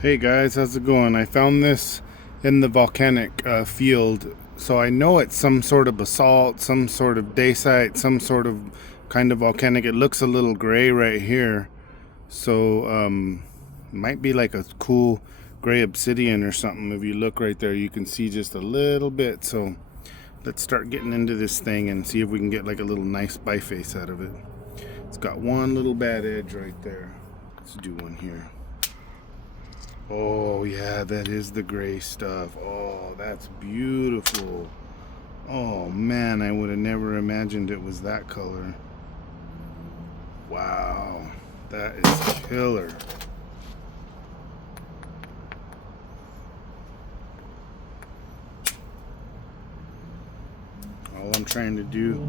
Hey guys, how's it going? I found this in the volcanic field, so I know it's some sort of basalt, some sort of dacite, some sort of kind of volcanic. It looks a little gray right here, so might be like a cool gray obsidian or something. If you look right there, you can see just a little bit. So let's start getting into this thing and see if we can get like a little nice biface out of it. It's got one little bad edge right there. Let's do one here. Oh, yeah, that is the gray stuff. Oh, that's beautiful. Oh, man, I would have never imagined it was that color. Wow, that is killer. All I'm trying to do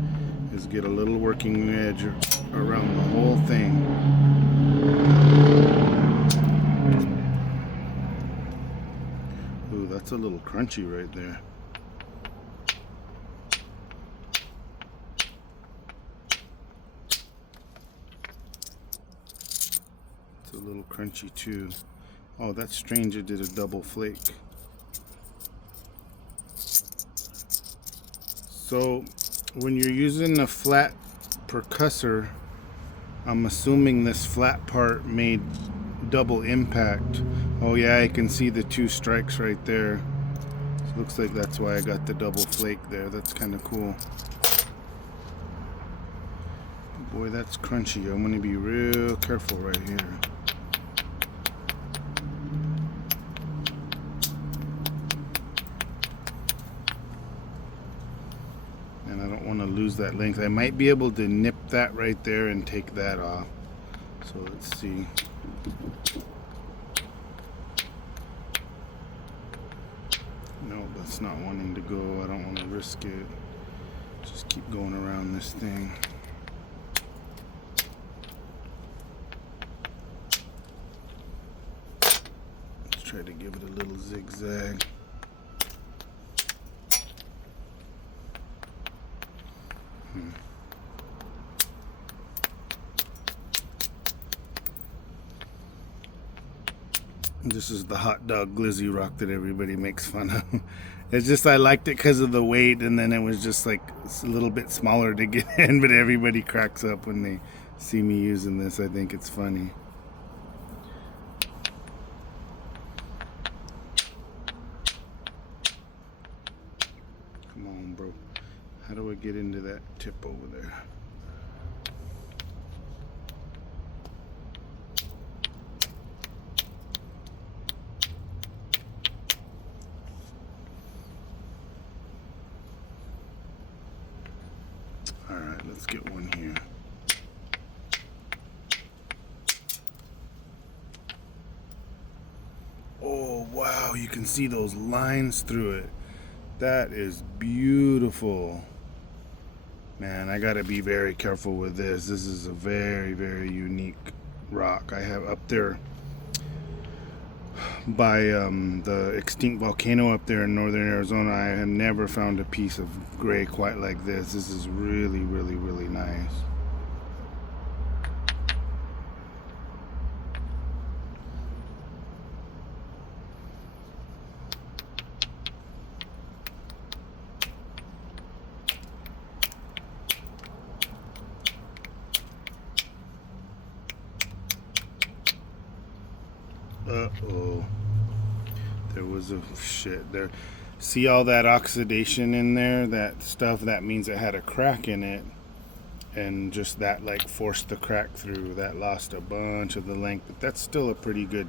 is get a little working edge around the whole thing. Ooh, that's a little crunchy right there. It's a little crunchy too. Oh, that's strange, it did a double flake. So when you're using a flat percussor, I'm assuming this flat part made double impact. Oh yeah, I can see the two strikes right there. So looks like that's why I got the double flake there. That's kind of cool. Boy, that's crunchy. I'm going to be real careful right here. And I don't want to lose that length. I might be able to nip that right there and take that off. So let's see. No, that's not wanting to go. I don't want to risk it. Just keep going around this thing. Let's try to give it a little zigzag. This is the hot dog glizzy rock that everybody makes fun of. It's just I liked it because of the weight, and then it was just like it's a little bit smaller to get in, but everybody cracks up when they see me using this. I think it's funny. Come on, bro. How do I get into that tip over there? Alright, let's get one here. Oh, wow, you can see those lines through it. That is beautiful. Man, I gotta be very careful with this. This is a very, very unique rock. I have up there by the extinct volcano up there in northern Arizona. I have never found a piece of gray quite like this. This is really, really, really nice. Uh-oh. There was a shit there. See all that oxidation in there? That stuff, that means it had a crack in it. And just that like forced the crack through. That lost a bunch of the length. But that's still a pretty good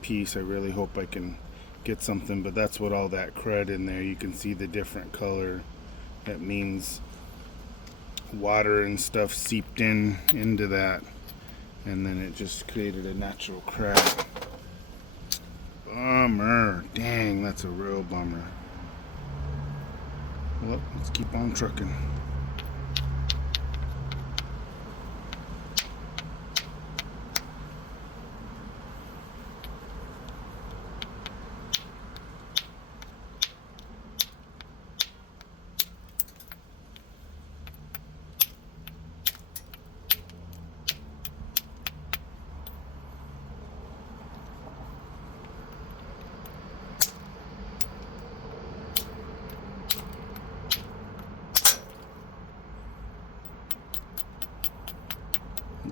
piece. I really hope I can get something. But that's what all that crud in there. You can see the different color. That means water and stuff seeped into that. And then it just created a natural crack. Bummer. Dang, that's a real bummer. Well, let's keep on trucking.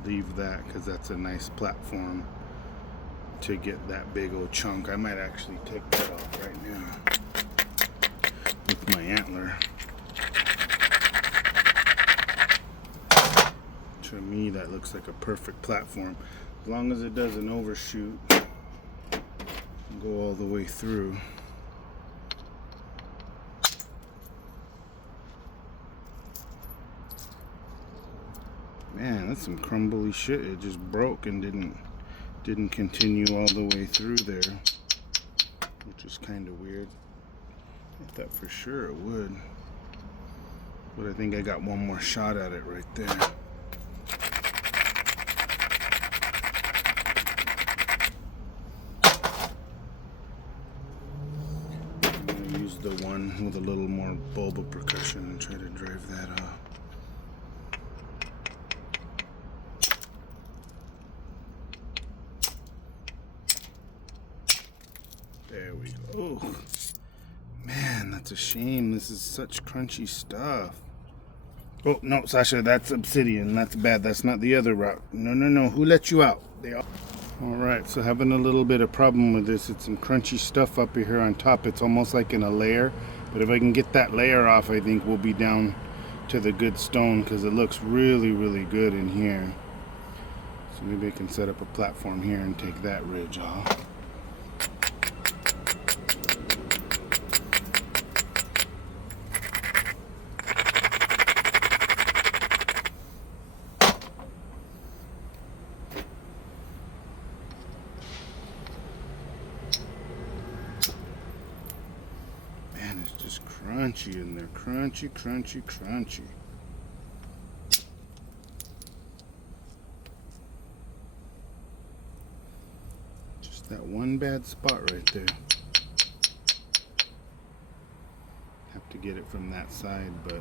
leave that because that's a nice platform to get that big old chunk. I might actually take that off right now with my antler. To me, that looks like a perfect platform, as long as it doesn't overshoot and go all the way through. Man, that's some crumbly shit. It just broke and didn't continue all the way through there, which is kind of weird. I thought for sure it would, but I think I got one more shot at it right there. I'm gonna use the one with a little more bulb of percussion and try to drive that off. There we go. Oh, man, that's a shame. This is such crunchy stuff. Oh, no, Sasha, that's obsidian. That's bad. That's not the other rock. No. Who let you out? They all... Alright, so having a little bit of problem with this. It's some crunchy stuff up here on top. It's almost like in a layer. But if I can get that layer off, I think we'll be down to the good stone, because it looks really, really good in here. So maybe I can set up a platform here and take that ridge off. Just crunchy in there. Crunchy. Just that one bad spot right there. Have to get it from that side, but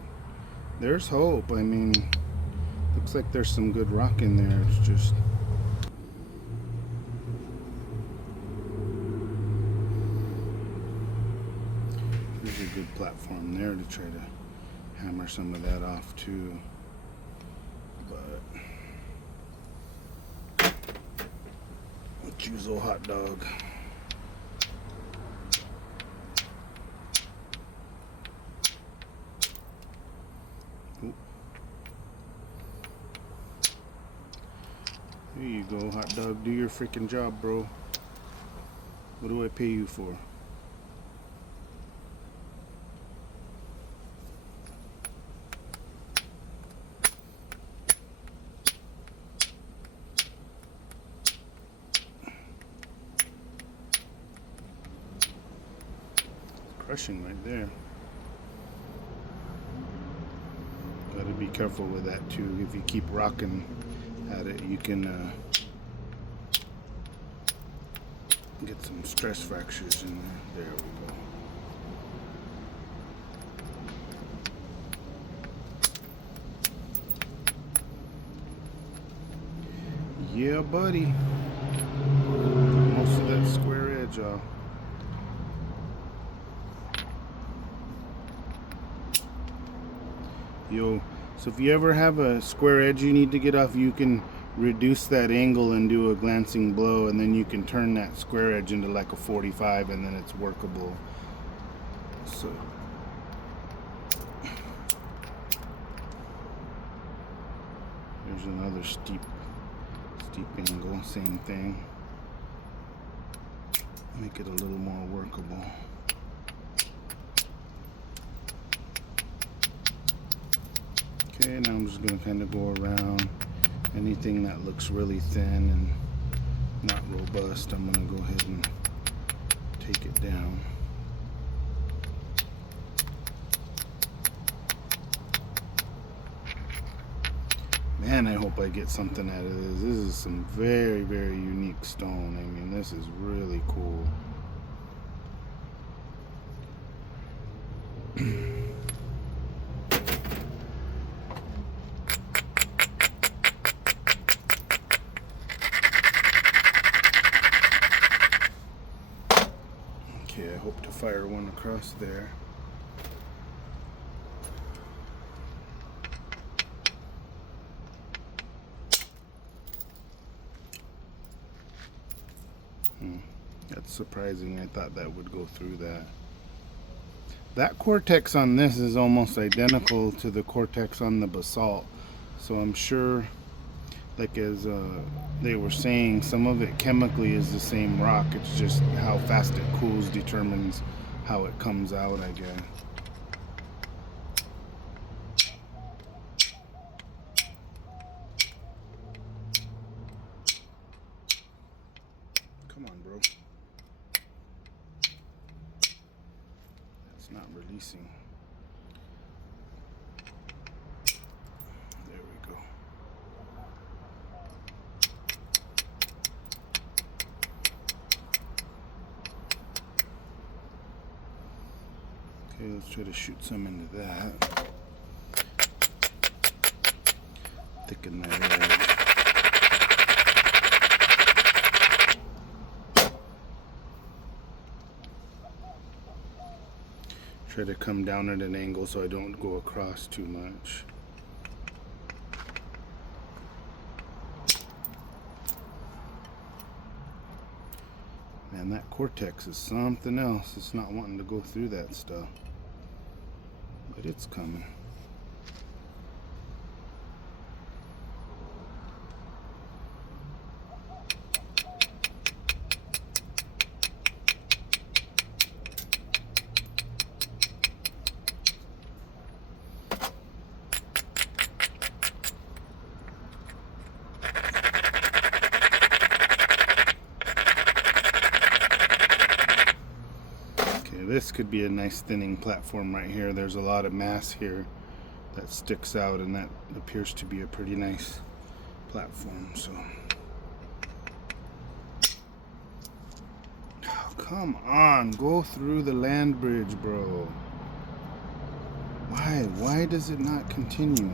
there's hope. I mean, looks like there's some good rock in there. It's just... There's a good platform there to try to hammer some of that off too. But let's use old hot dog. Oop. There you go, hot dog. Do your freaking job, bro. What do I pay you for? Crushing right there. Gotta be careful with that too. If you keep rocking at it, you can get some stress fractures in there. There we go. Yeah, buddy. Most of that square edge off. Yo, so if you ever have a square edge you need to get off, you can reduce that angle and do a glancing blow, and then you can turn that square edge into like a 45, and then it's workable. So there's another steep angle, same thing. Make it a little more workable. Okay, now I'm just going to kind of go around anything that looks really thin and not robust. I'm going to go ahead and take it down. Man, I hope I get something out of this. This is some very, very unique stone. I mean, this is really cool. Okay, I hope to fire one across there. surprising. I thought that would go through that. That cortex on this is almost identical to the cortex on the basalt. So I'm sure, like as they were saying, some of it chemically is the same rock. It's just how fast it cools determines how it comes out, I guess. Come on, bro. It's not releasing. There we go. Okay, let's try to shoot some into that. Thicken that edge. Try to come down at an angle so I don't go across too much. Man, that cortex is something else. It's not wanting to go through that stuff. But it's coming. This could be a nice thinning platform right here. There's a lot of mass here that sticks out, and that appears to be a pretty nice platform. So, oh, come on, go through the land bridge, bro. Why does it not continue?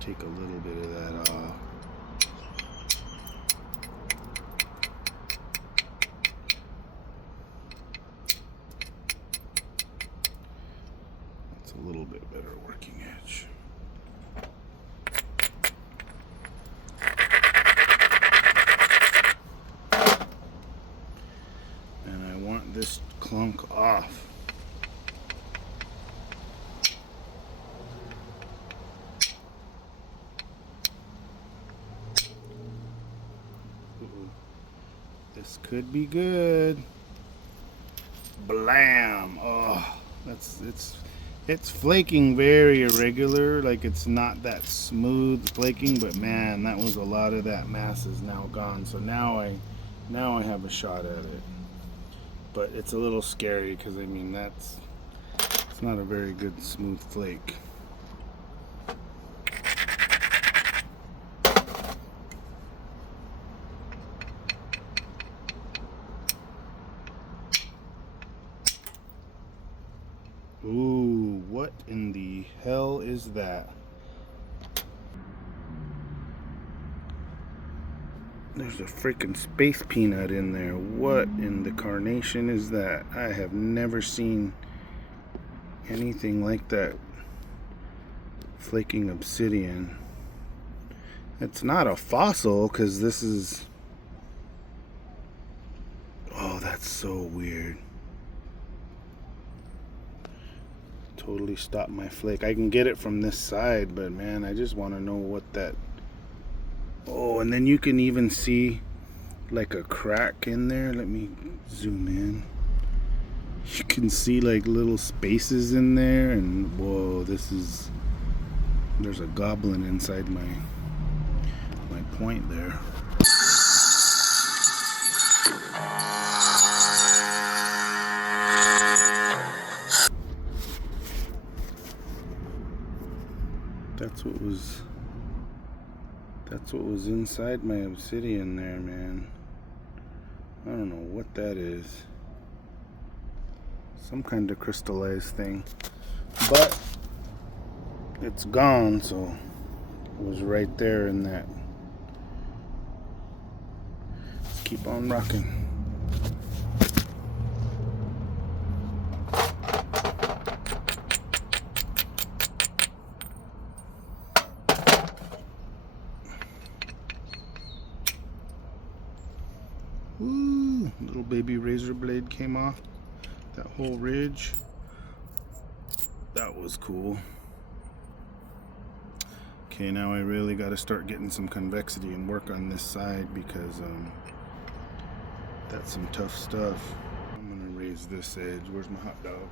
Take a little bit of that off. That's a little bit better working edge. And I want this clunk off. This could be good. Blam! Oh, it's flaking very irregular. Like it's not that smooth flaking, but man, that was a lot of that mass is now gone. So now I have a shot at it. But it's a little scary because I mean it's not a very good smooth flake. Ooh, what in the hell is that? There's a freaking space peanut in there. What in the carnation is that? I have never seen anything like that. Flaking obsidian. It's not a fossil because this is... Oh, that's so weird. Totally stopped my flake. I can get it from this side, but man, I just want to know what that... Oh, and then you can even see like a crack in there. Let me zoom in. You can see like little spaces in there, and whoa, there's a goblin inside my point there. That's what was inside my obsidian there, man. I don't know what that is. some kind of crystallized thing, but it's gone, so it was right there in that. Let's keep on rocking. Woo! Little baby razor blade came off that whole ridge. That was cool. Okay, now I really got to start getting some convexity and work on this side, because that's some tough stuff. I'm gonna raise this edge. Where's my hot dog?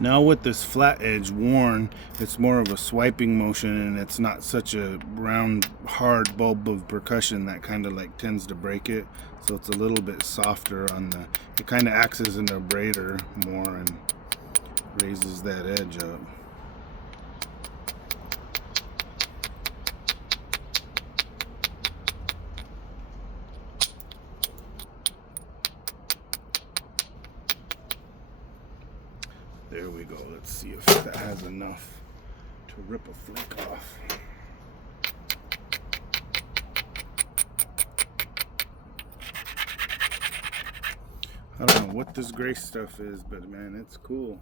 Now with this flat edge worn, it's more of a swiping motion, and it's not such a round, hard bulb of percussion that kind of like tends to break it. So it's a little bit softer on the, it kind of acts as an abrader more and raises that edge up. There we go. Let's see if that has enough to rip a flake off. I don't know what this gray stuff is, but man, it's cool.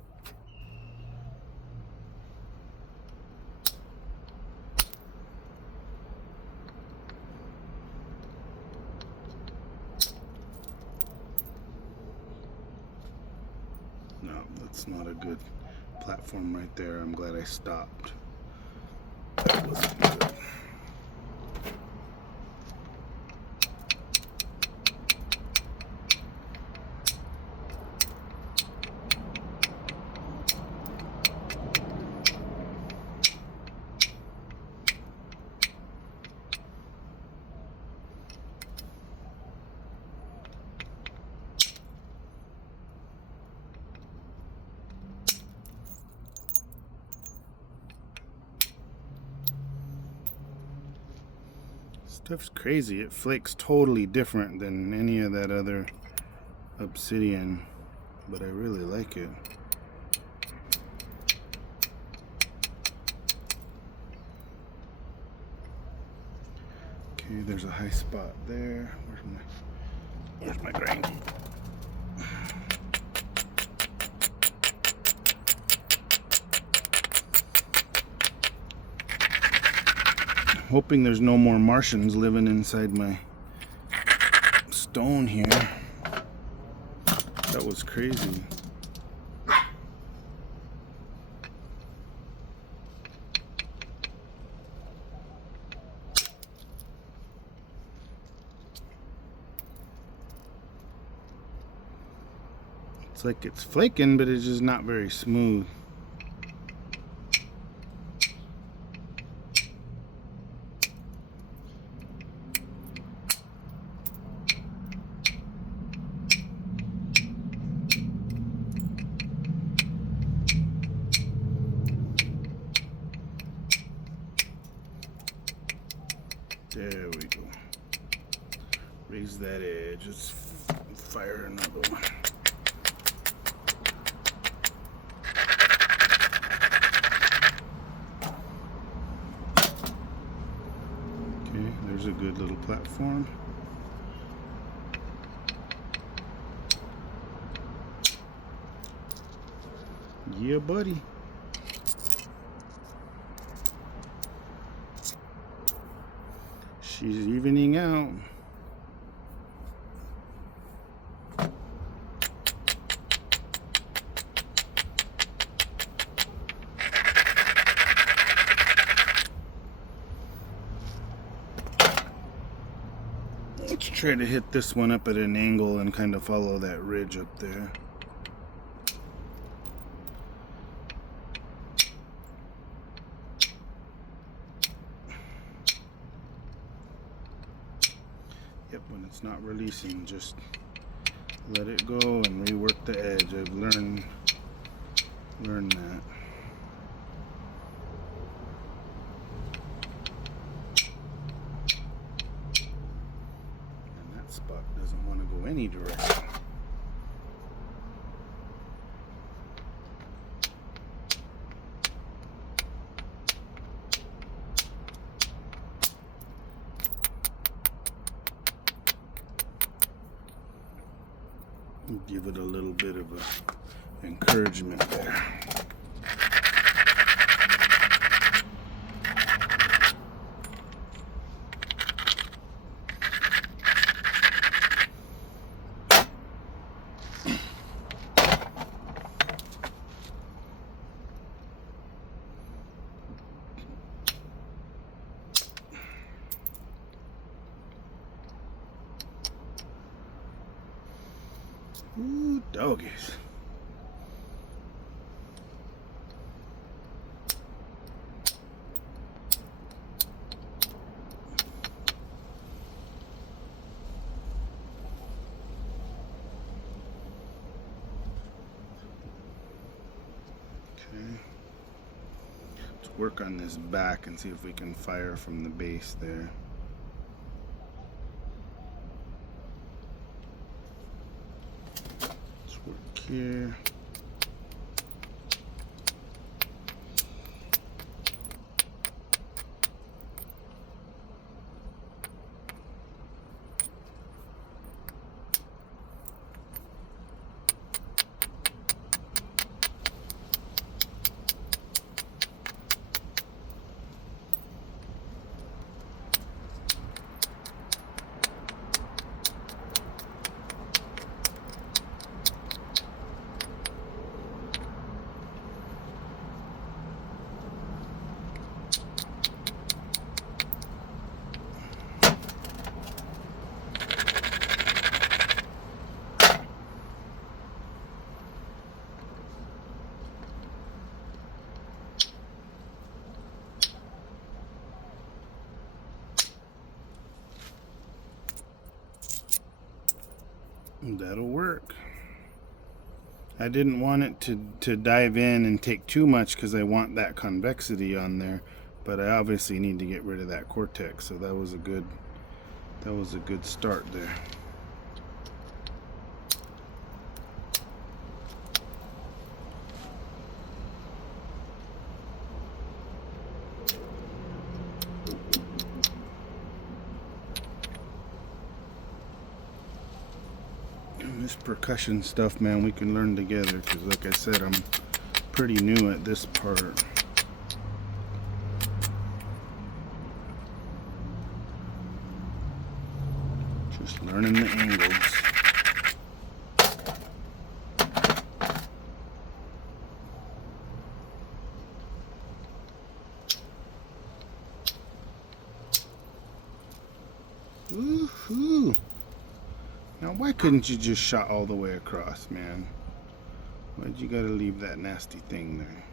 No, that's not a good platform right there. I'm glad I stopped. That wasn't good. Stuff's crazy. It flakes totally different than any of that other obsidian, but I really like it. Okay, there's a high spot there. Where's my grain? Hoping there's no more Martians living inside my stone here. That was crazy. It's like it's flaking, but it's just not very smooth. There we go. Raise that edge. Let's fire another one. Okay, there's a good little platform. Yeah, buddy. She's evening out. Let's try to hit this one up at an angle and kind of follow that ridge up there. Yep, when it's not releasing, just let it go and rework the edge. I've learned Learn that. And that spot doesn't want to go any direction. Give it a little bit of a encouragement there. Ooh, doggies. Okay. Let's work on this back and see if we can fire from the base there. Here. That'll work. I didn't want it to dive in and take too much because I want that convexity on there, but I obviously need to get rid of that cortex, so that was a good start there. This percussion stuff, man, we can learn together, because like I said, I'm pretty new at this part. Just learning the angles. Woohoo! Now, why couldn't you just shot all the way across, man? Why'd you gotta leave that nasty thing there?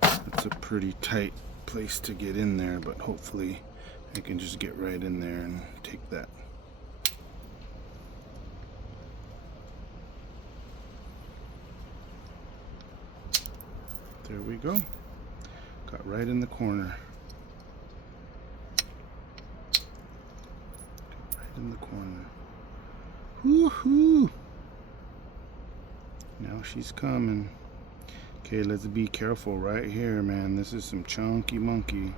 That's a pretty tight place to get in there, but hopefully I can just get right in there and take that. There we go. Got right in the corner. Got right in the corner. Woohoo! Now she's coming. Okay, let's be careful right here, man. This is some chunky monkey.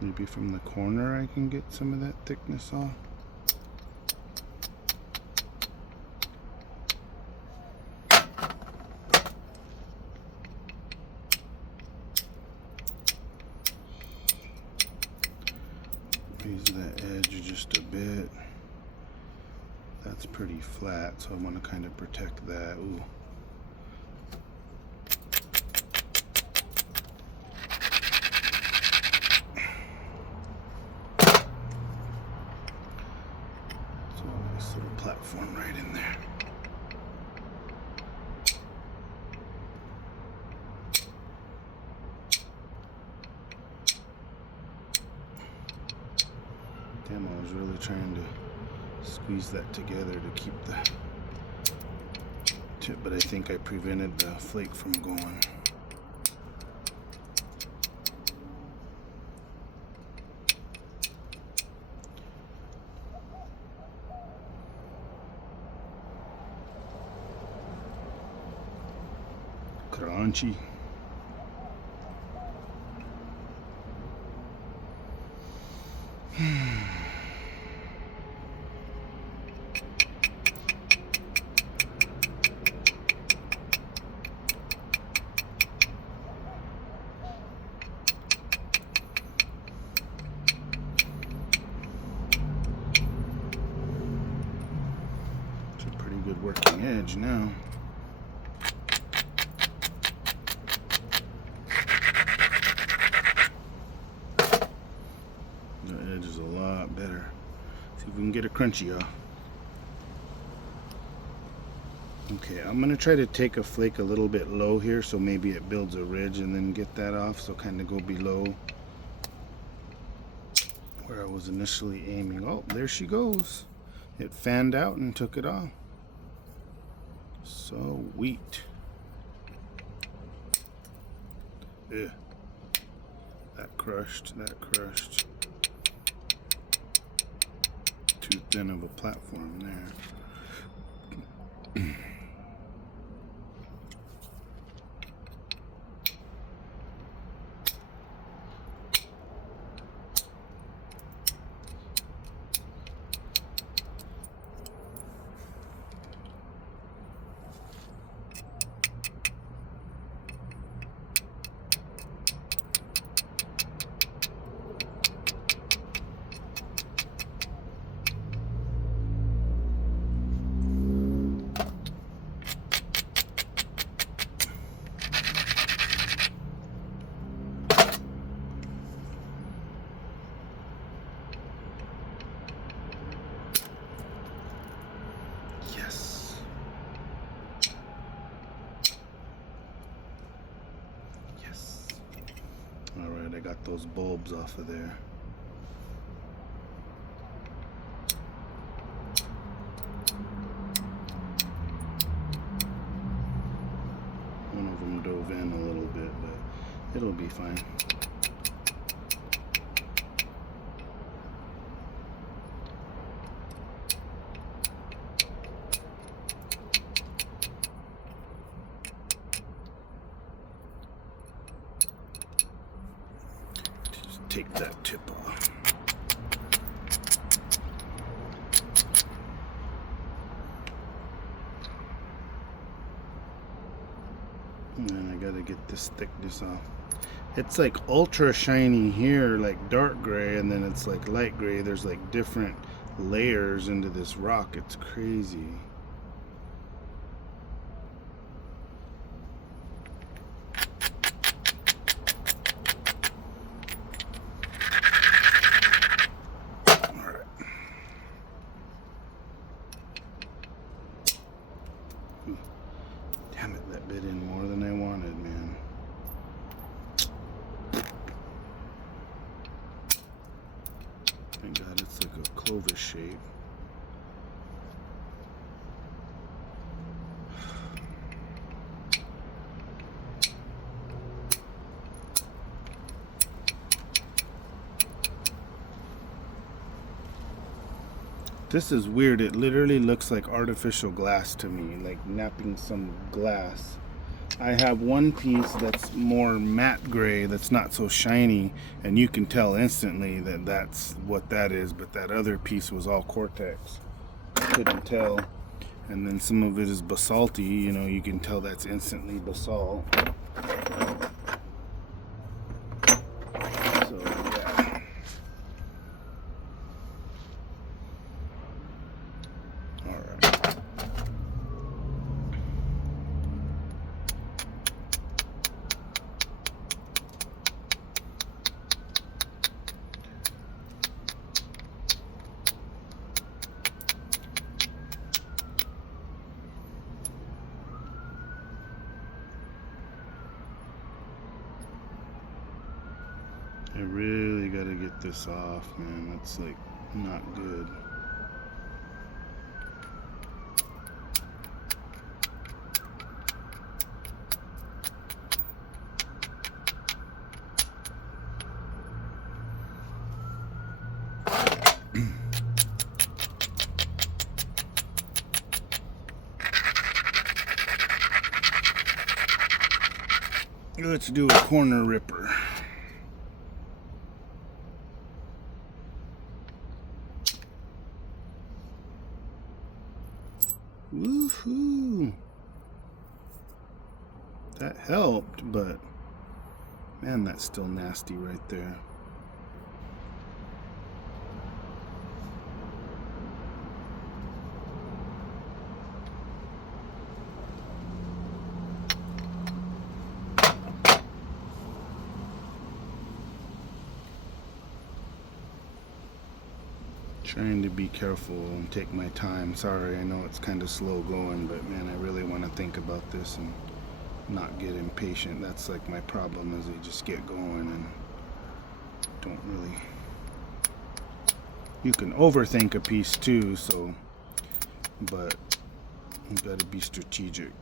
Maybe from the corner I can get some of that thickness off. Raise that edge just a bit. That's pretty flat, so I want to kind of protect that. Ooh. So nice little platform right in there. Damn, I was really trying to squeeze that together to keep the tip, but I think I prevented the flake from going. Crunchy. It's a pretty good working edge now. The edge is a lot better. See if we can get a crunchy off. Okay, I'm gonna try to take a flake a little bit low here, so maybe it builds a ridge and then get that off. So kind of go below where I was initially aiming. Oh, there she goes. It fanned out and took it off. Sweet. Yeah. That crushed. Too thin of a platform there. Alright, I got those bulbs off of there. One of them dove in a little bit, but it'll be fine. Take that tip off. And then I gotta get this thickness off. It's like ultra shiny here, like dark gray, and then it's like light gray. There's like different layers into this rock. It's crazy. Damn it, that bit in more than I wanted, man. Thank God it's like a clover shape. This is weird. It literally looks like artificial glass to me, like napping some glass. I have one piece that's more matte gray, that's not so shiny, and you can tell instantly that that's what that is, but that other piece was all Cortex. Couldn't tell. And then some of it is basalty, you know, you can tell that's instantly basalt. So, yeah. Alright. I really gotta get this off, man. It's like Not good. Let's do a corner ripper. Woohoo! That helped, but man, that's still nasty right there. Trying to be careful and take my time. Sorry, I know it's kind of slow going, but man, I really want to think about this and not get impatient. That's like my problem, is I just get going and don't really. You can overthink a piece too, so, but you got to be strategic.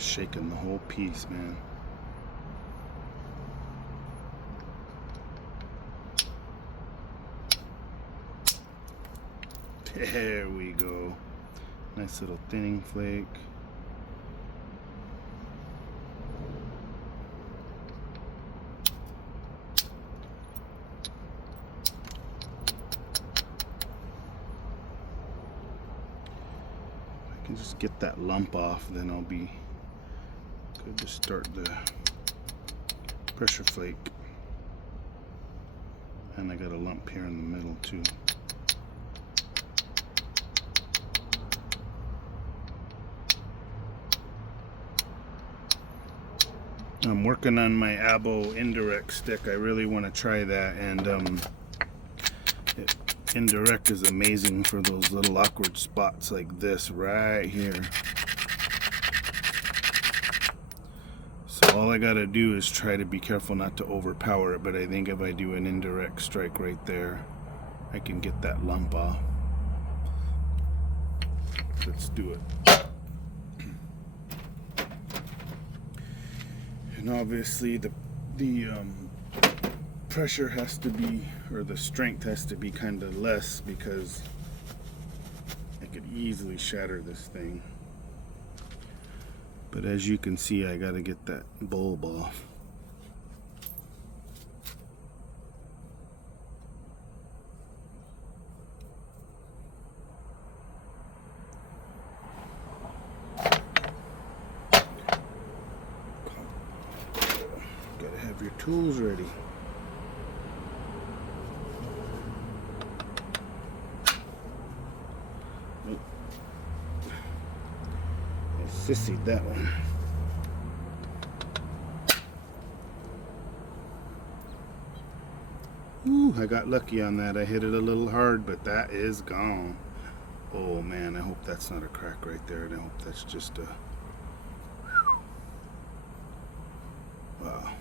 Shaking the whole piece, man. There we go. Nice little thinning flake. If I can just get that lump off, then I'll be good to start the pressure flake. And I got a lump here in the middle too. I'm working on my Abo indirect stick. I really want to try that, and indirect is amazing for those little awkward spots like this right here. So all I gotta do is try to be careful not to overpower it, but I think if I do an indirect strike right there, I can get that lump off. Let's do it. And obviously the pressure has to be, or the strength has to be kind of less, because I could easily shatter this thing. But as you can see, I gotta get that bulb off. Gotta have your tools ready. Oh. I sissied that one. Ooh, I got lucky on that. I hit it a little hard, but that is gone. Oh man, I hope that's not a crack right there, and I hope that's just a... Wow.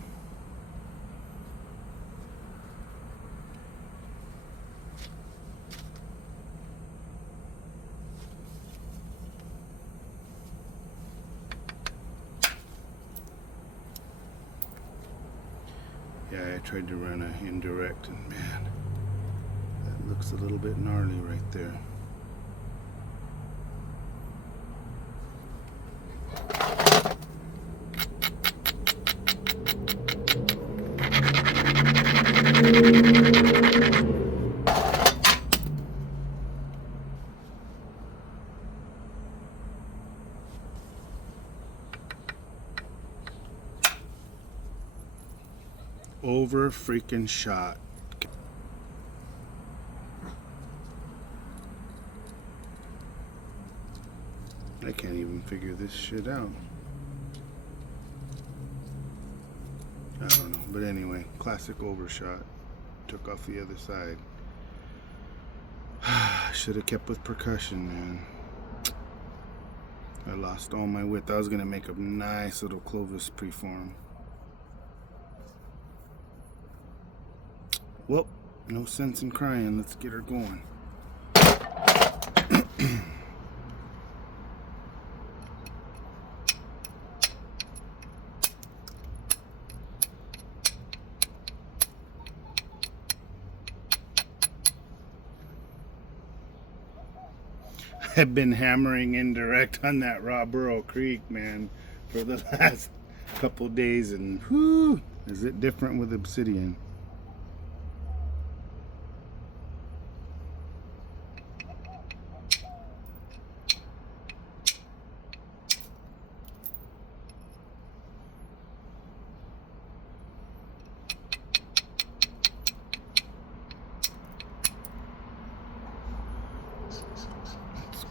Yeah, I tried to run an indirect, and man, that looks a little bit gnarly right there. Over freaking shot. I can't even figure this shit out. I don't know, but anyway, classic overshot. Took off the other side. Should have kept with percussion, man. I lost all my width. I was gonna make a nice little Clovis preform. Well, no sense in crying. Let's get her going. I've been hammering indirect on that Raw Burrow Creek, man, for the last couple days, and whoo, is it different with Obsidian.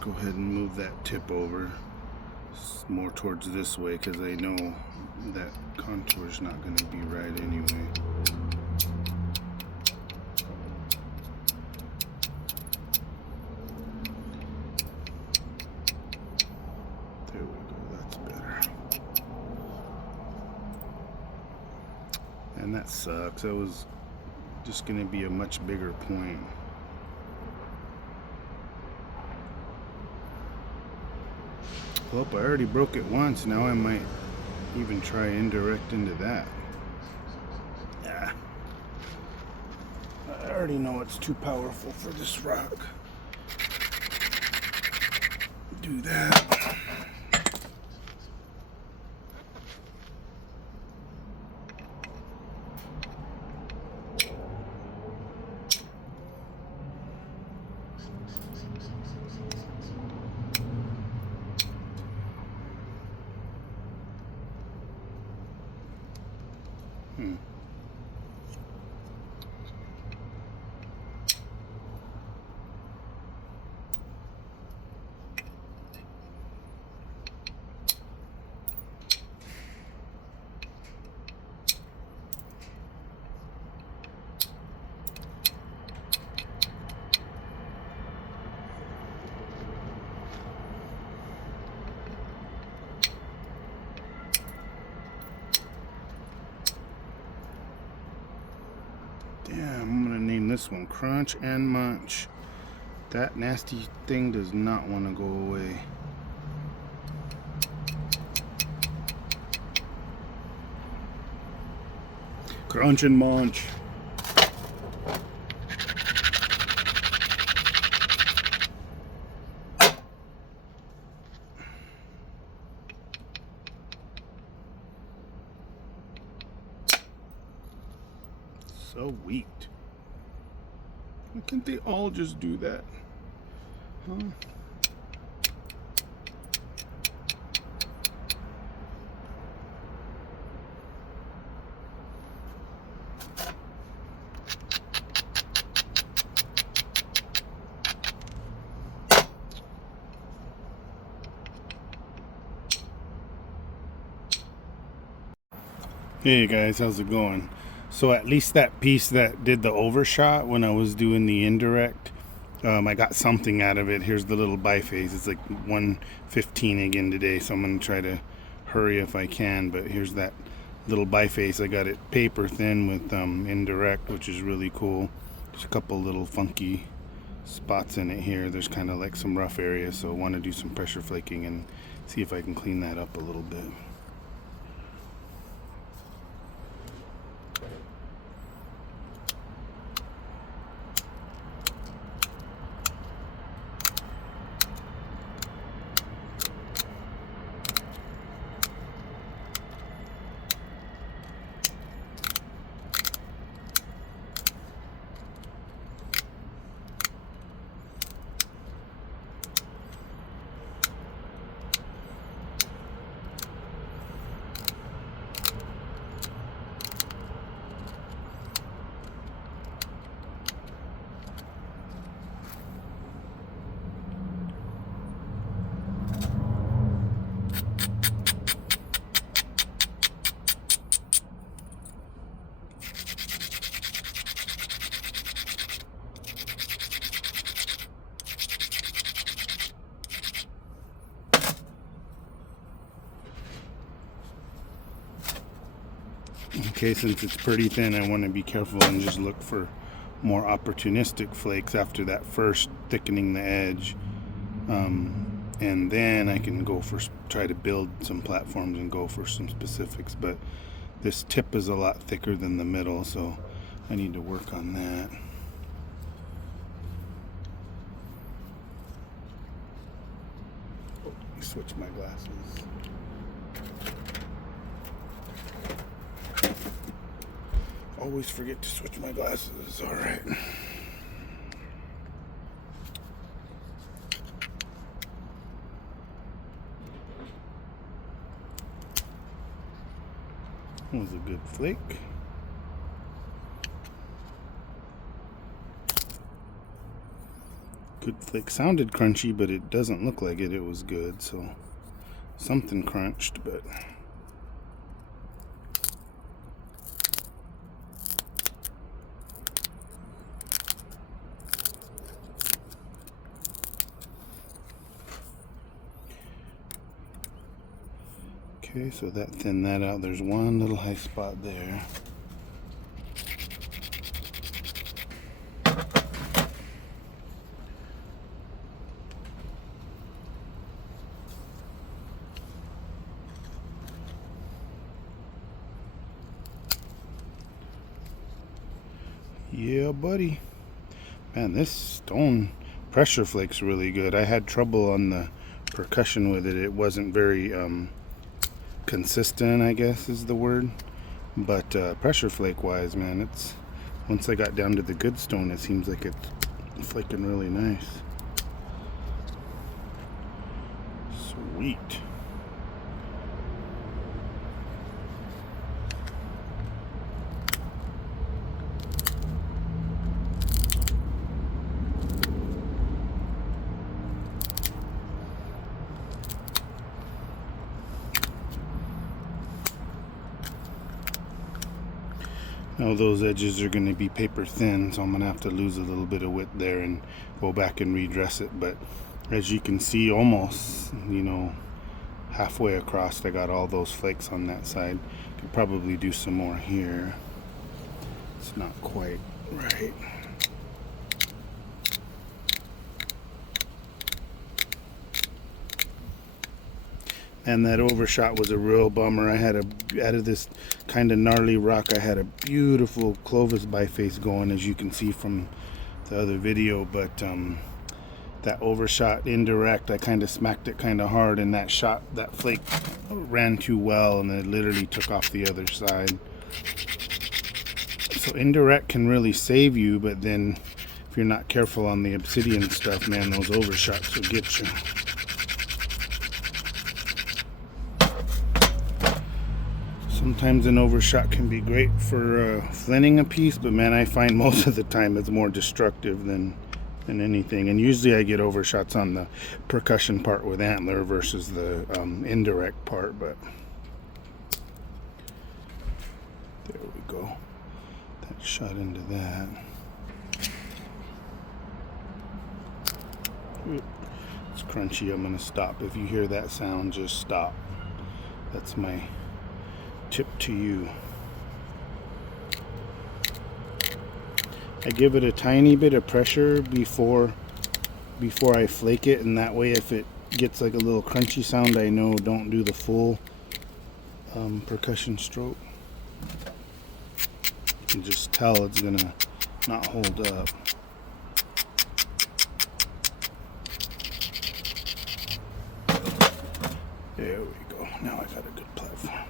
Go ahead and move that tip over more towards this way, because I know that contour is not going to be right anyway. There we go, that's better. And that sucks. That was just going to be a much bigger point. Well, I already broke it once. Now I might even try indirect into that. Yeah. I already know it's too powerful for this rock. Do that. Damn, I'm gonna name this one Crunch and Munch. That nasty thing does not want to go away. Crunch and Munch. So weak. Why can't they all just do that? Huh? Hey guys, how's it going? So at least that piece that did the overshot when I was doing the indirect, I got something out of it. Here's the little biphase. It's like 1:15 again today, so I'm going to try to hurry if I can. But here's that little biphase. I got it paper thin with indirect, which is really cool. There's a couple little funky spots in it here. There's kind of like some rough areas, so I want to do some pressure flaking and see if I can clean that up a little bit. Okay, since it's pretty thin, I want to be careful and just look for more opportunistic flakes after that first thickening the edge. And then I can go for, try to build some platforms and go for some specifics. But this tip is a lot thicker than the middle, so I need to work on that. Let me switch my glasses. Always forget to switch my glasses. All right. That was a good flake. Good flake. Sounded crunchy, but it doesn't look like it. It was good, so something crunched, but okay, so that thinned that out. There's one little high spot there. Yeah, buddy. Man, this stone pressure flake's really good. I had trouble on the percussion with it. It wasn't very consistent, I guess is the word. But pressure flake wise, man, it's, once I got down to the good stone, it seems like it's flaking really nice. Sweet. Now those edges are going to be paper thin, so I'm going to have to lose a little bit of width there and go back and redress it. But as you can see, almost, you know, halfway across, I got all those flakes on that side. Could probably do some more here. It's not quite right. And that overshot was a real bummer. I had out of this kind of gnarly rock, I had a beautiful Clovis biface going, as you can see from the other video. But that overshot indirect, I kind of smacked it kind of hard, and that flake ran too well, and it literally took off the other side. So indirect can really save you, but then if you're not careful on the obsidian stuff, man, those overshots will get you. Sometimes an overshot can be great for flinting a piece, but man, I find most of the time it's more destructive than anything. And usually I get overshots on the percussion part with antler versus the indirect part. But there we go. That shot into that. It's crunchy. I'm gonna stop. If you hear that sound, just stop. That's my tip to you. I give it a tiny bit of pressure before I flake it, and that way if it gets like a little crunchy sound, I know don't do the full percussion stroke. You can just tell it's gonna not hold up. There we go. Now I got a good platform.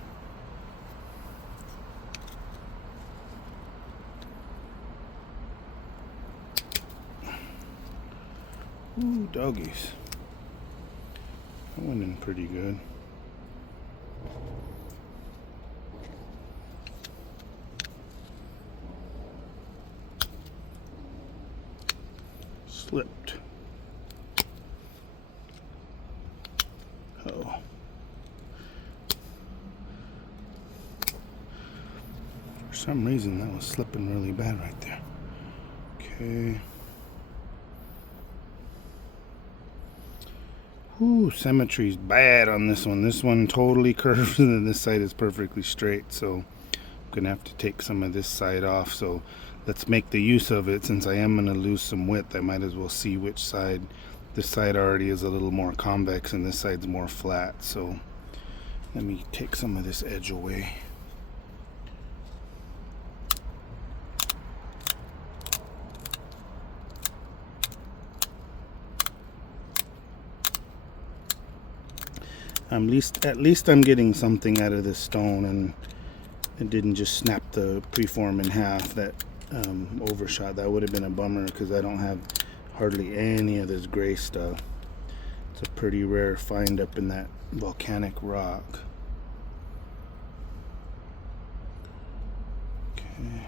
Ooh, doggies. That went in pretty good. Slipped. Oh. For some reason that was slipping really bad right there. Okay. Ooh, symmetry's bad on this one. This one totally curves and then this side is perfectly straight. So I'm gonna have to take some of this side off, so let's make the use of it. Since I am gonna lose some width, I might as well see which side. This side already is a little more convex and this side's more flat, so let me take some of this edge away. At least I'm getting something out of this stone, and it didn't just snap the preform in half. That overshot, that would have been a bummer because I don't have hardly any of this gray stuff. It's a pretty rare find up in that volcanic rock. Okay.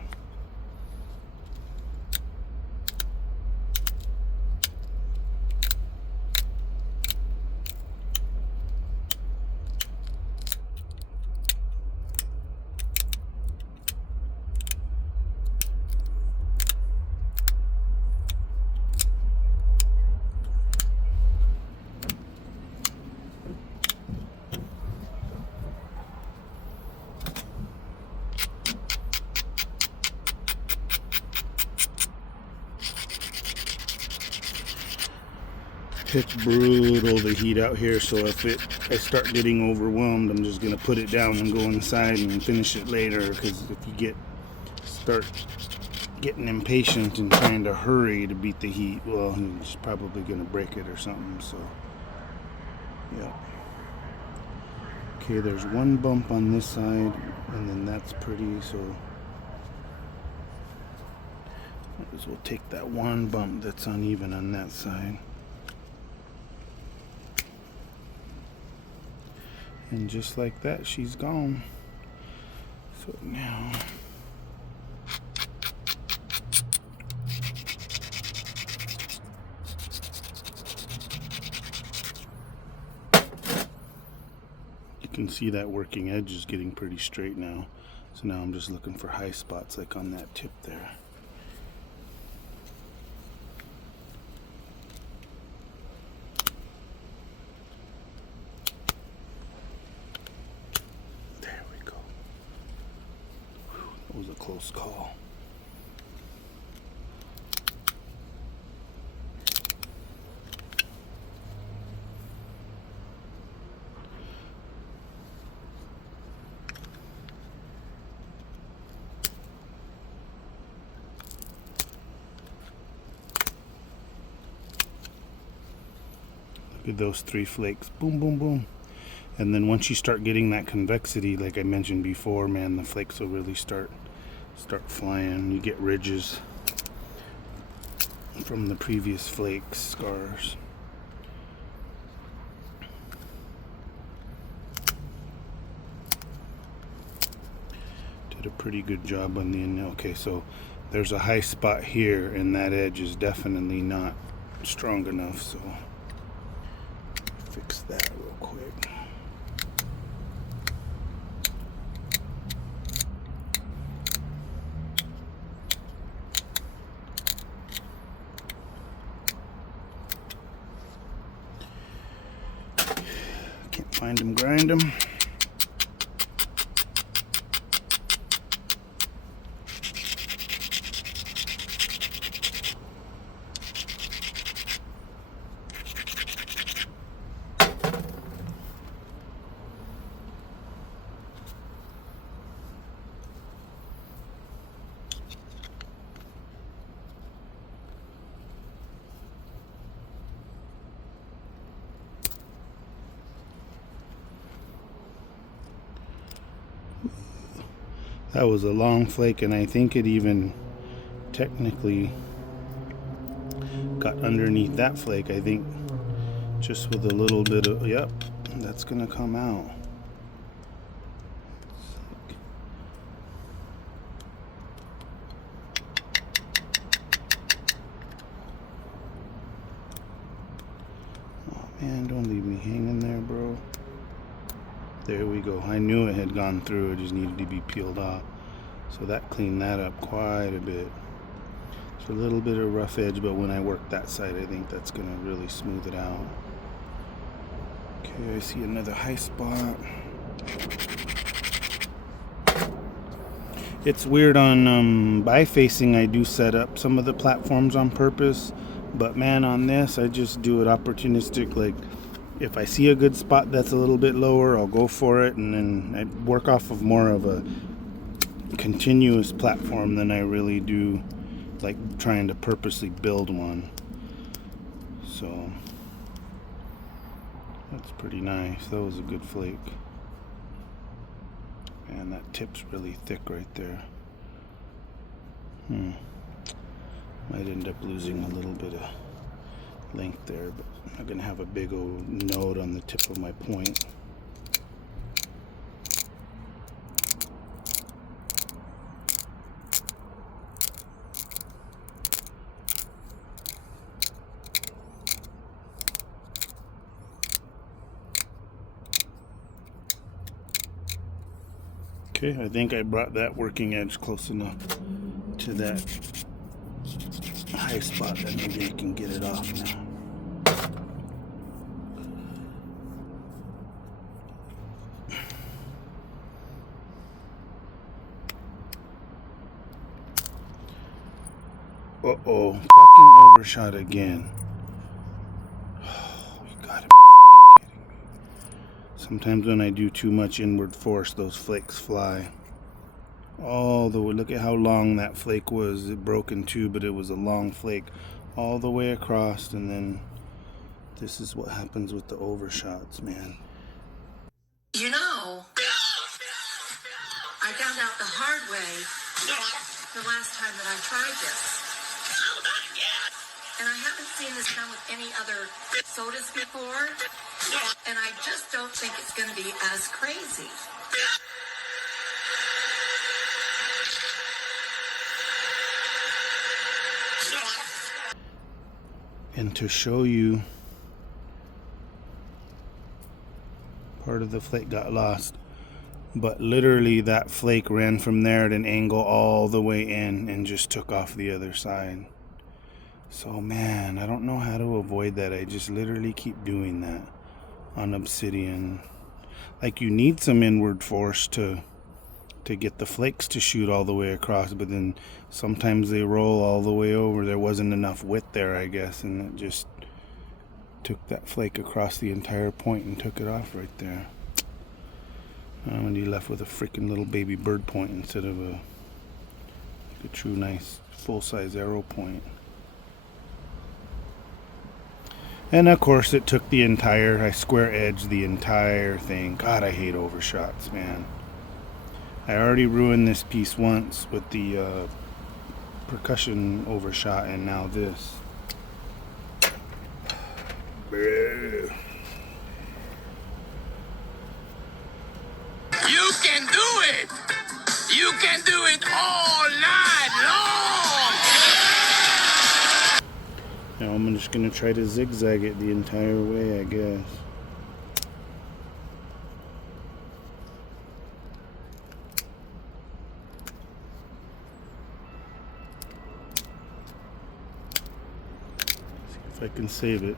It's brutal the heat out here, so if I start getting overwhelmed, I'm just gonna put it down and go inside and finish it later, because if you start getting impatient and trying to hurry to beat the heat, well, it's probably gonna break it or something. So yeah. Okay, there's one bump on this side, and then that's pretty, so might as well take that one bump that's uneven on that side. And just like that, she's gone. So now you can see that working edge is getting pretty straight now. So now I'm just looking for high spots like on that tip there. That was a close call. Look at those 3 flakes. Boom, boom, boom. And then once you start getting that convexity, like I mentioned before, man, the flakes will really start flying. You get ridges from the previous flake scars. Did a pretty good job on the end. Okay, so there's a high spot here, and that edge is definitely not strong enough, so fix that real quick. Find them, grind them. That was a long flake, and I think it even technically got underneath that flake. I think just with a little bit of, yep, that's gonna come out. Oh man, don't leave me hanging there, bro. There we go. I knew it had gone through. It just needed to be peeled off. So that cleaned that up quite a bit. It's a little bit of rough edge, but when I work that side, I think that's going to really smooth it out. Okay, I see another high spot. It's weird on bifacing. I do set up some of the platforms on purpose, but man, on this I just do it opportunistic. Like if I see a good spot that's a little bit lower, I'll go for it, and then I work off of more of a continuous platform than I really do like trying to purposely build one. So that's pretty nice. That was a good flake. And that tip's really thick right there. Might end up losing a little bit of length there, but I'm gonna have a big old node on the tip of my point. Okay, I think I brought that working edge close enough to that high spot that maybe I can get it off now. Uh-oh, fucking overshot again. Oh, you gotta be fucking kidding me. Sometimes when I do too much inward force, those flakes fly. All the way, look at how long that flake was. It broke in two, but it was a long flake all the way across, and then this is what happens with the overshots, man. You know, I found out the hard way the last time that I tried this. And I haven't seen this done with any other sodas before, and I just don't think it's going to be as crazy. And to show you, part of the flake got lost, but literally that flake ran from there at an angle all the way in and just took off the other side. So man, I don't know how to avoid that. I just literally keep doing that on obsidian. Like, you need some inward force to get the flakes to shoot all the way across, but then sometimes they roll all the way over. There wasn't enough width there, I guess, and it just took that flake across the entire point and took it off right there. And you're left with a freaking little baby bird point instead of a true nice full-size arrow point. And of course it took the entire, I square edged the entire thing. God, I hate overshots, man. I already ruined this piece once with the percussion overshot, and now this. You can do it! You can do it all night long! Now I'm just gonna try to zigzag it the entire way, I guess. See if I can save it.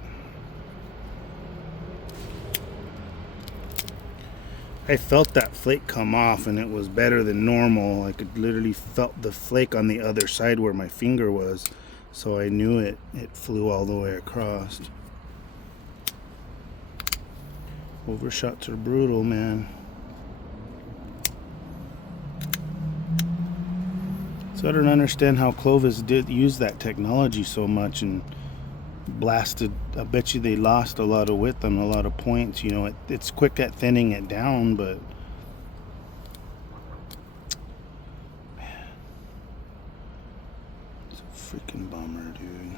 I felt that flake come off, and it was better than normal. I could literally felt the flake on the other side where my finger was, so I knew it flew all the way across. Overshots are brutal, man. So I don't understand how Clovis did use that technology so much and blasted. I bet you they lost a lot of width on a lot of points. You know, it's quick at thinning it down, but man, it's a freaking bummer, dude.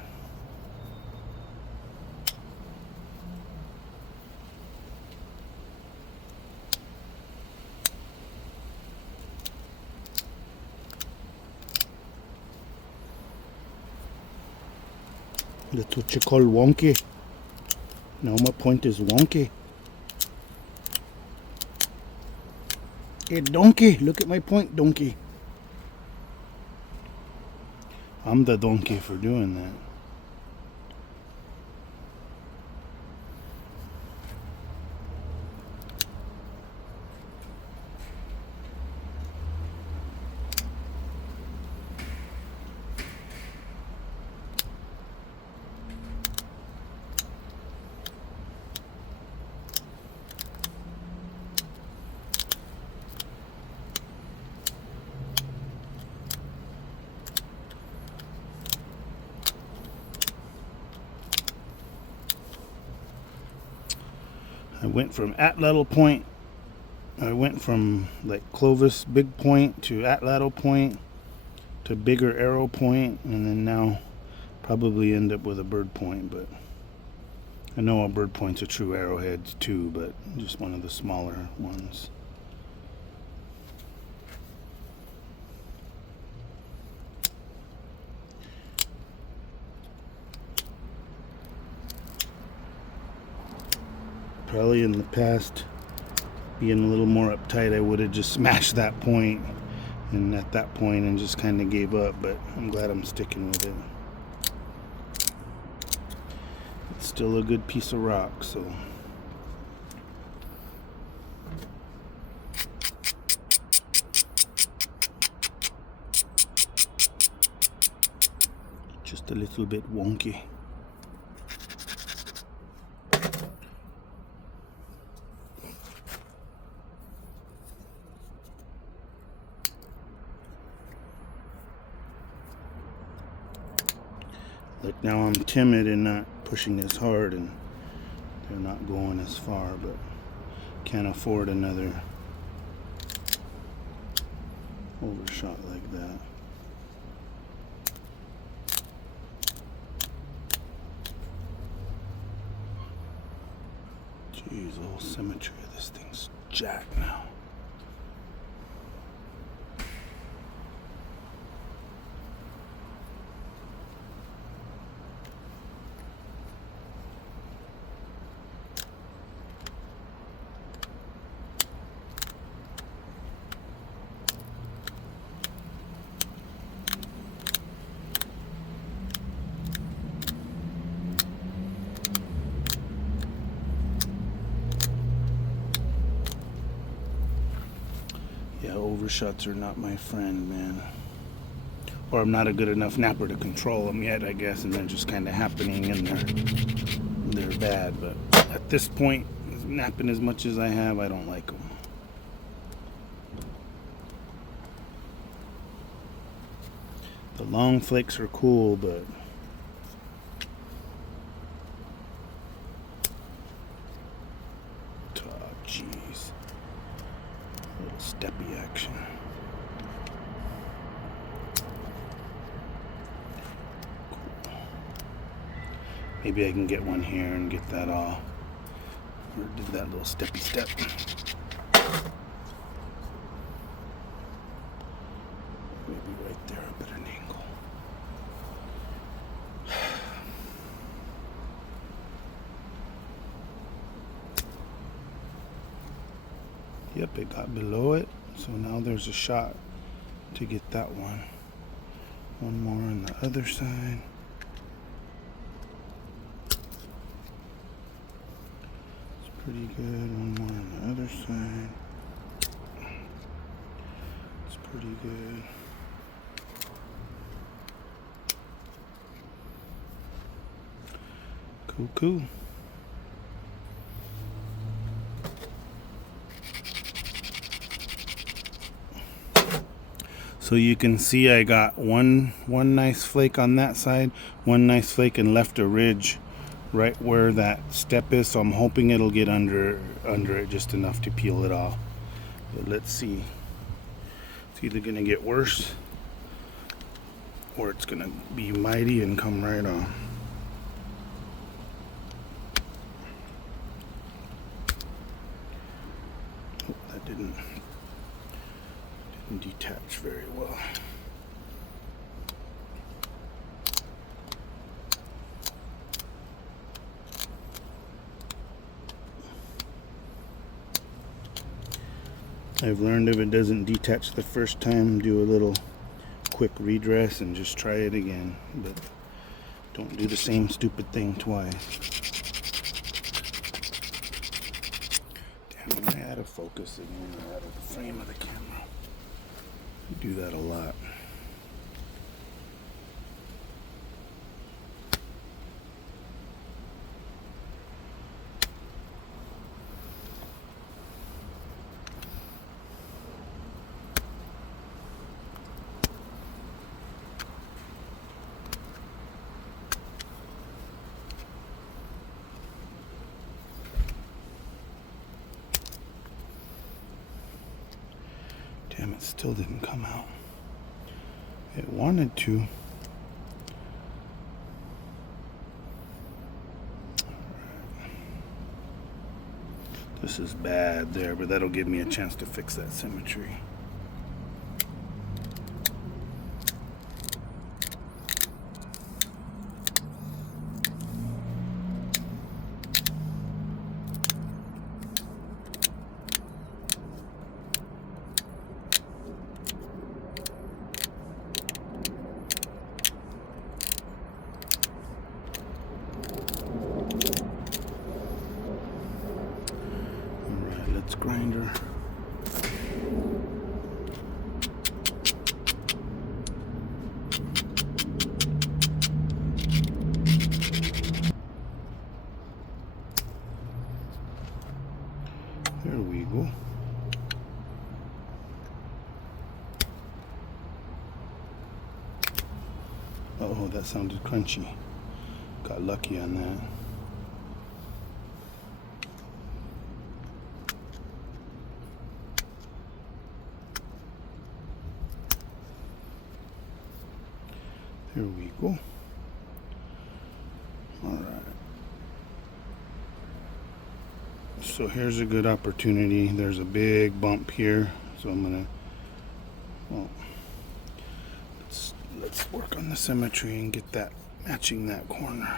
That's what you call wonky. Now my point is wonky. Hey, donkey, look at my point, donkey. I'm the donkey for doing that. I went from Atlatl Point. I went from like Clovis Big Point to Atlatl Point to bigger Arrow Point, and then now probably end up with a Bird Point. But I know a Bird Point's a true arrowhead too, but just one of the smaller ones. Probably in the past, being a little more uptight, I would have just smashed that point and at that point and just kind of gave up, but I'm glad I'm sticking with it. It's still a good piece of rock, so just a little bit wonky. Like now I'm timid and not pushing as hard, and they're not going as far, but can't afford another overshot like that. Jeez, the whole symmetry of this thing's jacked now. Yeah, overshots are not my friend, man. Or I'm not a good enough napper to control them yet, I guess, and they're just kind of happening and they're bad. But at this point, napping as much as I have, I don't like them. The long flakes are cool, but oh, jeez. A little steppy action. Cool. Maybe I can get one here and get that all. Or do that little steppy step. Maybe right there up at an angle. Yep, it got below it, so now there's a shot to get that one. One more on the other side. It's pretty good. One more on the other side. It's pretty good. Cool, cool. So you can see I got one nice flake on that side, one nice flake, and left a ridge right where that step is. So I'm hoping it'll get under it just enough to peel it off. But let's see. It's either gonna get worse or it's gonna be mighty and come right off. Oh, that didn't detach very well. I've learned if it doesn't detach the first time, do a little quick redress and just try it again, but don't do the same stupid thing twice. Damn, am I out of focus again, or out of the frame of the camera? I do that a lot. Still didn't come out. It wanted to. This is bad there, but that'll give me a chance to fix that symmetry. Let's grind her. There we go. Oh, that sounded crunchy. Got lucky on that. Here we go. All right. So here's a good opportunity. There's a big bump here, so I'm gonna. Well, let's work on the symmetry and get that matching that corner.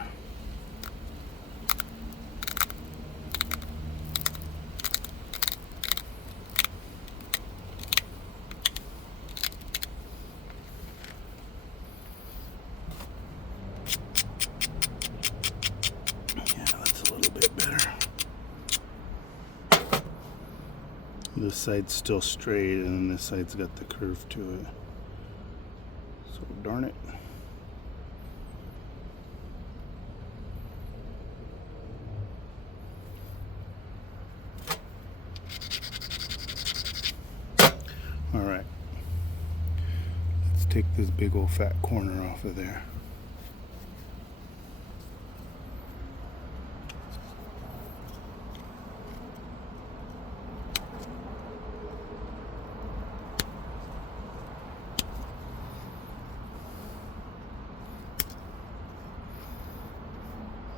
This side's still straight, and then this side's got the curve to it. So darn it. All right. Let's take this big old fat corner off of there.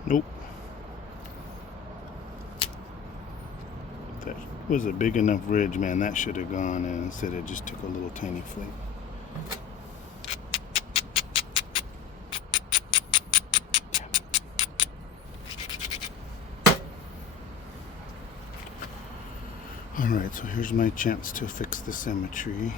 Nope. That was a big enough ridge, man. That should have gone, and instead it just took a little tiny flake. Alright, so here's my chance to fix the symmetry.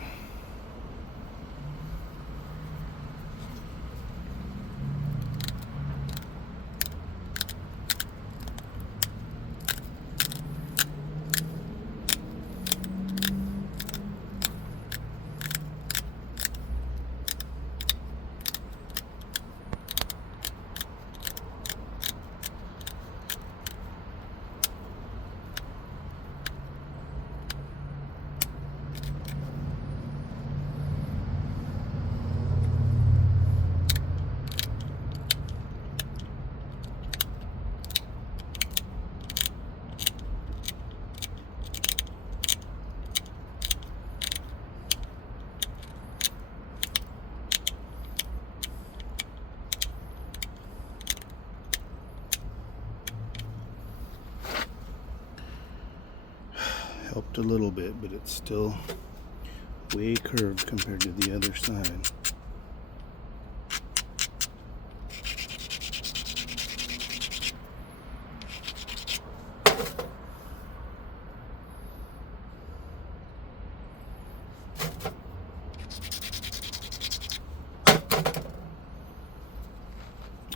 Helped a little bit, but it's still way curved compared to the other side.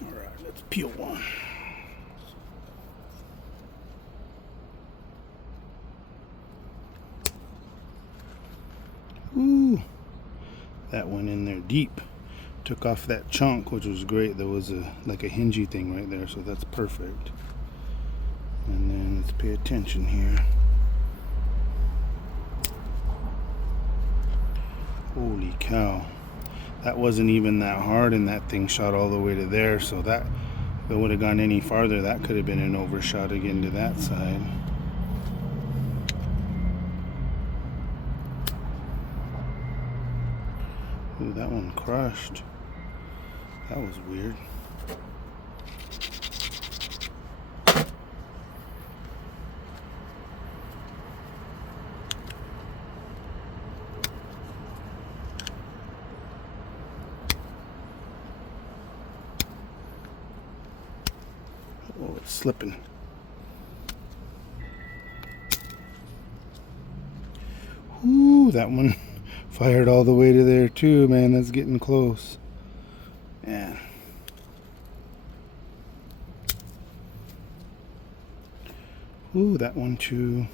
All right, let's peel one. Ooh, that went in there deep. Took off that chunk, which was great. There was like a hingy thing right there, so that's perfect. And then let's pay attention here. Holy cow. That wasn't even that hard, and that thing shot all the way to there, so that if it would have gone any farther, that could have been an overshot again to that side. Ooh, that one crushed. That was weird. Oh, it's slipping. Ooh, that one fired all the way to there too, man. That's getting close. Man. Ooh, that one too.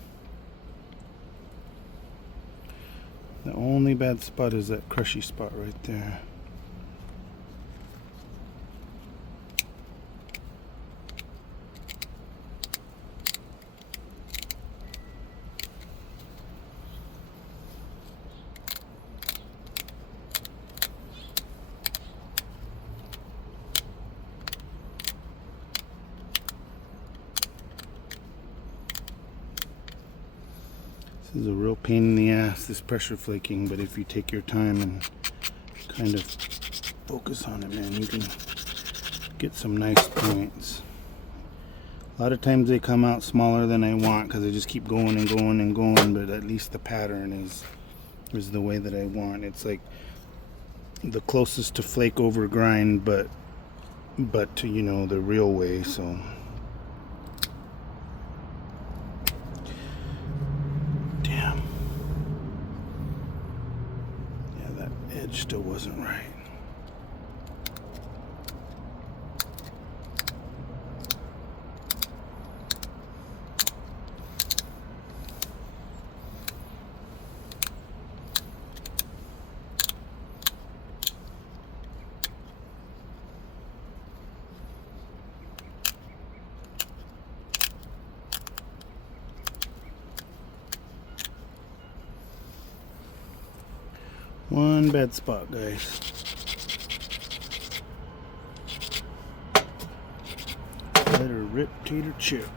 The only bad spot is that crushy spot right there. This is a real pain in the ass, this pressure flaking, but if you take your time and kind of focus on it, man, you can get some nice points. A lot of times they come out smaller than I want because I just keep going and going and going, but at least the pattern is the way that I want. It's like the closest to flake over grind, but to, you know, the real way. So damn, yeah, that edge still wasn't right. One bad spot, guys. Let her rip, tater, chip.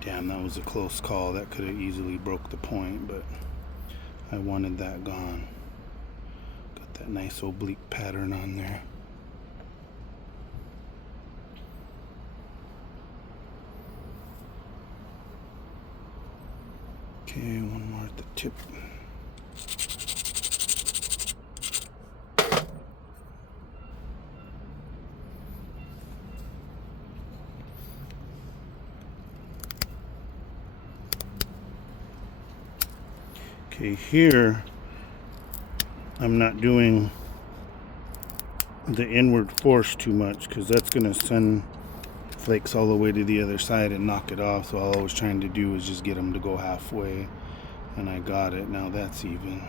Damn, that was a close call. That could have easily broke the point, but I wanted that gone. Got that nice oblique pattern on there. Okay, one more at the tip. Okay, here I'm not doing the inward force too much because that's going to send flakes all the way to the other side and knock it off. So all I was trying to do was just get them to go halfway, and I got it. Now that's even.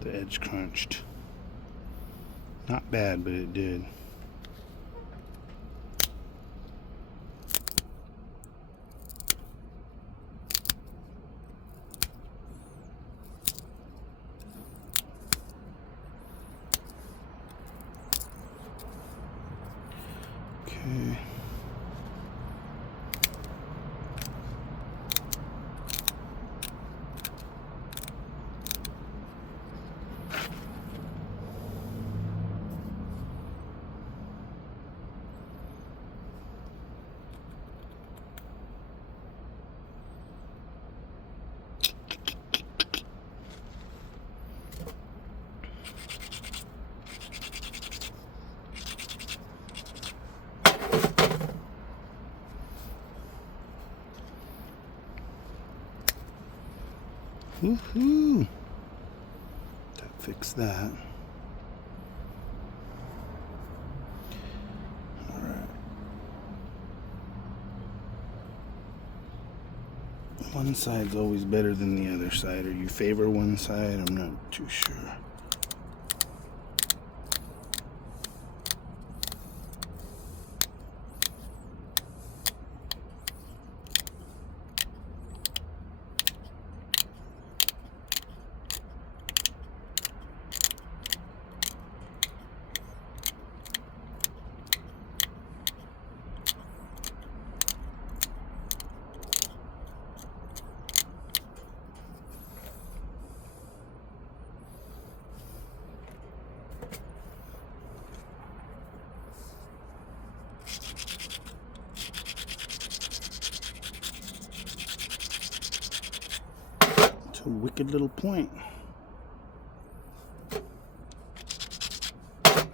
The edge crunched. Not bad, but it did. Okay. Woohoo! That fixed that. Alright. One side's always better than the other side. Or you favor one side? I'm not too sure. It's a wicked little point. Okay,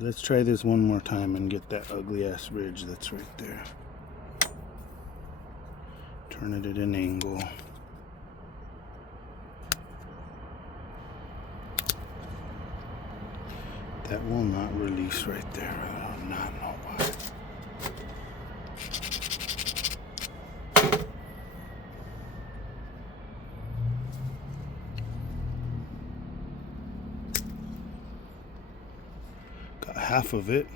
let's try this one more time and get that ugly ass ridge that's right there. Turn it at an angle. That will not release right there. I do not know why. Got half of it.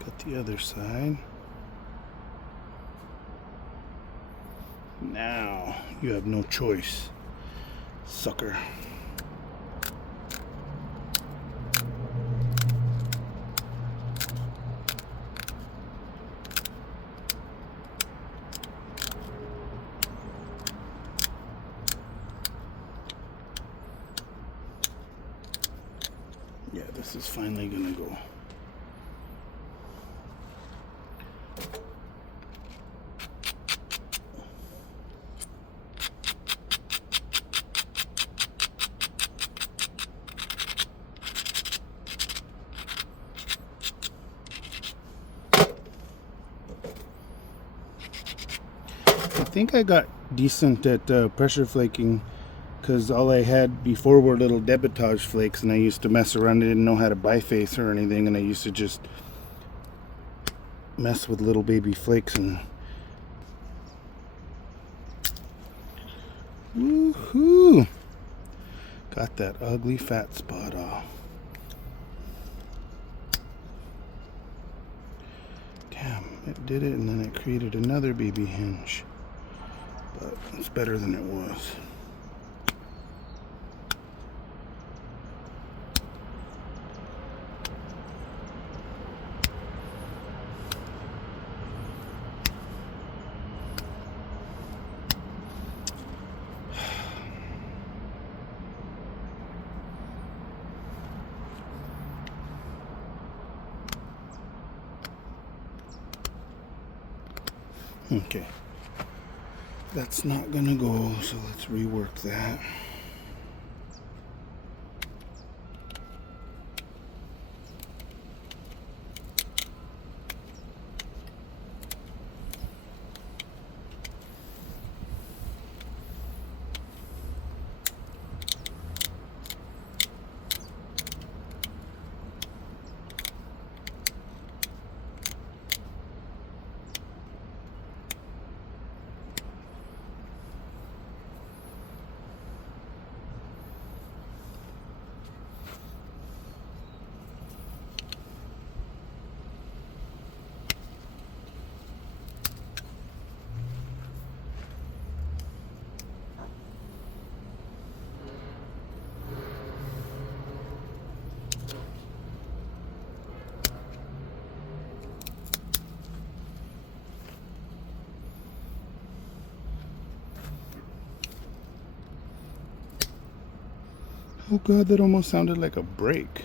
Got the other side. Now you have no choice, sucker. Yeah, this is finally gonna go. I think I got decent at pressure flaking because all I had before were little debitage flakes, and I used to mess around. I didn't know how to biface or anything, and I used to just mess with little baby flakes and woohoo! Got that ugly fat spot off. Damn, it did it, and then it created another baby hinge. But it's better than it was. Okay. That's not gonna go, so let's rework that. Oh god, that almost sounded like a break.